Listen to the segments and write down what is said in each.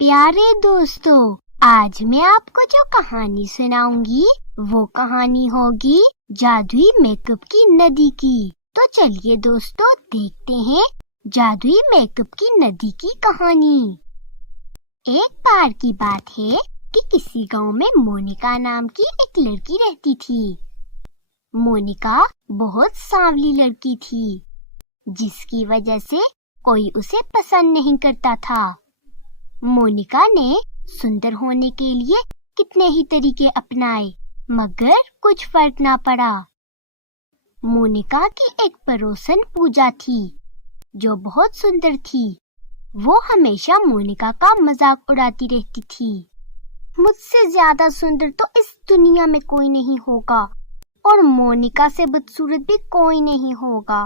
प्यारे दोस्तों, आज मैं आपको जो कहानी सुनाऊंगी वो कहानी होगी जादुई मेकअप की नदी की। तो चलिए दोस्तों, देखते हैं जादुई मेकअप की नदी की कहानी। एक बार की बात है कि किसी गांव में मोनिका नाम की एक लड़की रहती थी। मोनिका बहुत सांवली लड़की थी, जिसकी वजह से कोई उसे पसंद नहीं करता था। मोनिका ने सुंदर होने के लिए कितने ही तरीके अपनाए, मगर कुछ फर्क ना पड़ा। मोनिका की एक पड़ोसन पूजा थी, जो बहुत सुंदर थी। वो हमेशा मोनिका का मजाक उड़ाती रहती थी। मुझसे ज्यादा सुंदर तो इस दुनिया में कोई नहीं होगा, और मोनिका से बदसूरत भी कोई नहीं होगा।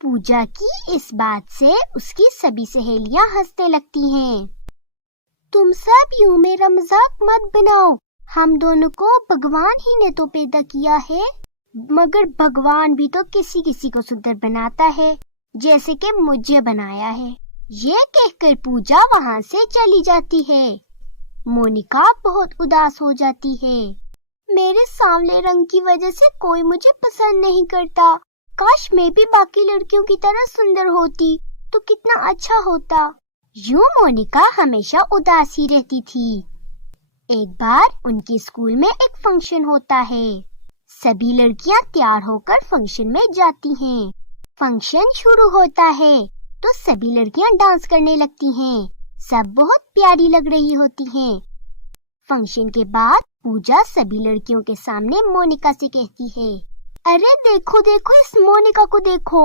पूजा की इस बात से उसकी सभी सहेलियां हंसने लगती हैं। तुम सब यूं मेरा मजाक मत बनाओ, हम दोनों को भगवान ही ने तो पैदा किया है, मगर भगवान भी तो किसी किसी को सुंदर बनाता है, जैसे कि मुझे बनाया है। ये कहकर पूजा वहाँ से चली जाती है। मोनिका बहुत उदास हो जाती है। मेरे सांवले रंग की वजह से कोई मुझे पसंद नहीं करता। काश मैं भी बाकी लड़कियों की तरह सुंदर होती तो कितना अच्छा होता। यूं मोनिका हमेशा उदास ही रहती थी। एक बार उनके स्कूल में एक फंक्शन होता है। सभी लड़कियां तैयार होकर फंक्शन में जाती हैं। फंक्शन शुरू होता है तो सभी लड़कियां डांस करने लगती हैं। सब बहुत प्यारी लग रही होती हैं। फंक्शन के बाद पूजा सभी लड़कियों के सामने मोनिका से कहती है, अरे देखो देखो, इस मोनिका को देखो,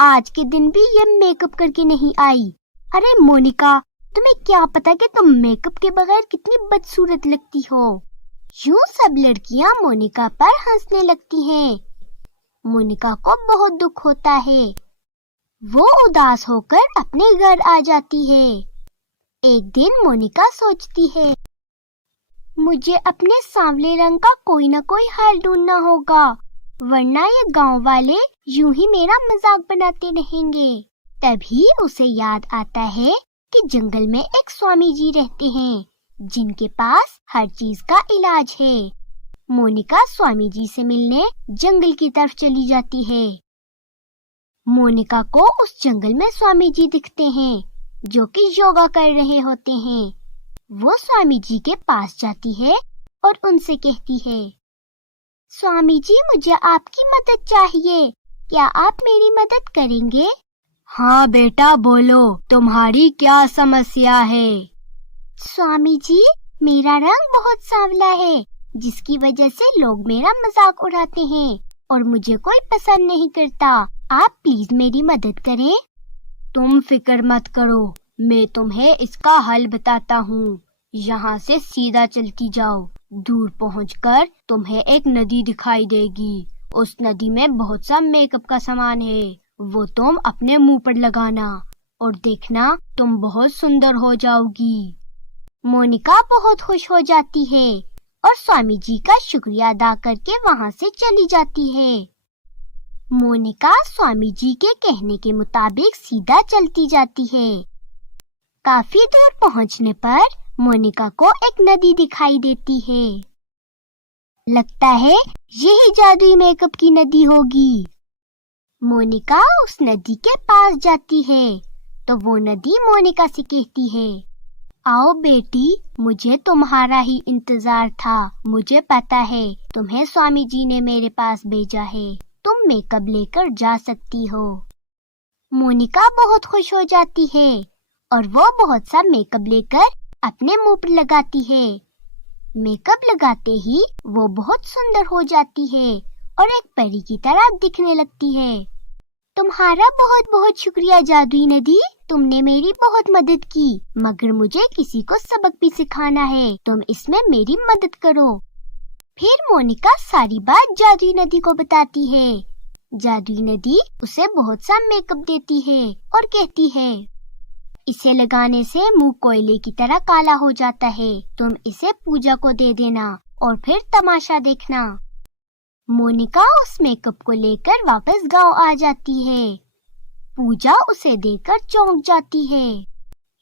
आज के दिन भी ये मेकअप करके नहीं आई। अरे मोनिका, तुम्हें क्या पता कि तुम मेकअप के बगैर कितनी बदसूरत लगती हो। यूं सब लड़कियां मोनिका पर हंसने लगती हैं। मोनिका को बहुत दुख होता है। वो उदास होकर अपने घर आ जाती है। एक दिन मोनिका सोचती है, मुझे अपने सांवले रंग का कोई न कोई हल ढूंढना होगा, वरना ये गांव वाले यूं ही मेरा मजाक बनाते रहेंगे। तभी उसे याद आता है कि जंगल में एक स्वामी जी रहते हैं, जिनके पास हर चीज का इलाज है। मोनिका स्वामी जी से मिलने जंगल की तरफ चली जाती है। मोनिका को उस जंगल में स्वामी जी दिखते हैं, जो कि योगा कर रहे होते हैं। वो स्वामी जी के पास जाती है और उनसे कहती है, स्वामी जी, मुझे आपकी मदद चाहिए, क्या आप मेरी मदद करेंगे? हाँ बेटा, बोलो, तुम्हारी क्या समस्या है? स्वामी जी, मेरा रंग बहुत सांवला है, जिसकी वजह से लोग मेरा मजाक उड़ाते हैं और मुझे कोई पसंद नहीं करता। आप प्लीज मेरी मदद करें। तुम फिक्र मत करो, मैं तुम्हें इसका हल बताता हूँ। यहाँ से सीधा चलती जाओ। दूर पहुंचकर तुम्हें एक नदी दिखाई देगी। उस नदी में बहुत सा मेकअप का सामान है, वो तुम अपने मुंह पर लगाना और देखना तुम बहुत सुंदर हो जाओगी। मोनिका बहुत खुश हो जाती है और स्वामी जी का शुक्रिया अदा करके वहाँ से चली जाती है। मोनिका स्वामी जी के कहने के मुताबिक सीधा चलती जाती है। काफी दूर पहुँचने पर मोनिका को एक नदी दिखाई देती है। लगता है यही जादुई मेकअप की नदी होगी। मोनिका उस नदी के पास जाती है तो वो नदी मोनिका से कहती है, आओ बेटी, मुझे तुम्हारा ही इंतजार था। मुझे पता है तुम्हें स्वामी जी ने मेरे पास भेजा है, तुम मेकअप लेकर जा सकती हो। मोनिका बहुत खुश हो जाती है और वो बहुत सा मेकअप लेकर अपने मुंह पर लगाती है। मेकअप लगाते ही वो बहुत सुंदर हो जाती है और एक परी की तरह दिखने लगती है। तुम्हारा बहुत बहुत शुक्रिया जादुई नदी, तुमने मेरी बहुत मदद की, मगर मुझे किसी को सबक भी सिखाना है, तुम इसमें मेरी मदद करो। फिर मोनिका सारी बात जादुई नदी को बताती है। जादुई नदी उसे बहुत सा मेकअप देती है और कहती है, इसे लगाने से मुंह कोयले की तरह काला हो जाता है, तुम इसे पूजा को दे देना और फिर तमाशा देखना। मोनिका उस मेकअप को लेकर वापस गांव आ जाती है। पूजा उसे देखकर चौंक जाती है।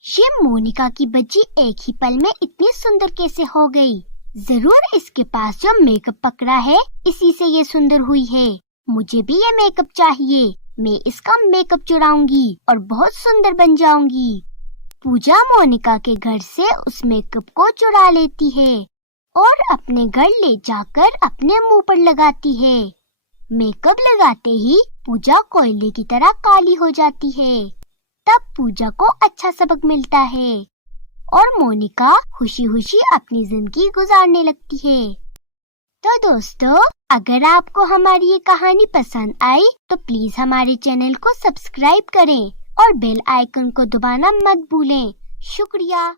ये मोनिका की बच्ची एक ही पल में इतनी सुंदर कैसे हो गई? जरूर इसके पास जो मेकअप पकड़ा है इसी से ये सुंदर हुई है। मुझे भी ये मेकअप चाहिए। मैं इसका मेकअप चुराऊंगी और बहुत सुंदर बन जाऊंगी। पूजा मोनिका के घर से उस मेकअप को चुरा लेती है और अपने घर ले जाकर अपने मुंह पर लगाती है। मेकअप लगाते ही पूजा कोयले की तरह काली हो जाती है। तब पूजा को अच्छा सबक मिलता है और मोनिका खुशी खुशी अपनी जिंदगी गुजारने लगती है। तो दोस्तों, अगर आपको हमारी ये कहानी पसंद आई तो प्लीज हमारे चैनल को सब्सक्राइब करें और बेल आइकन को दबाना मत भूलें। शुक्रिया।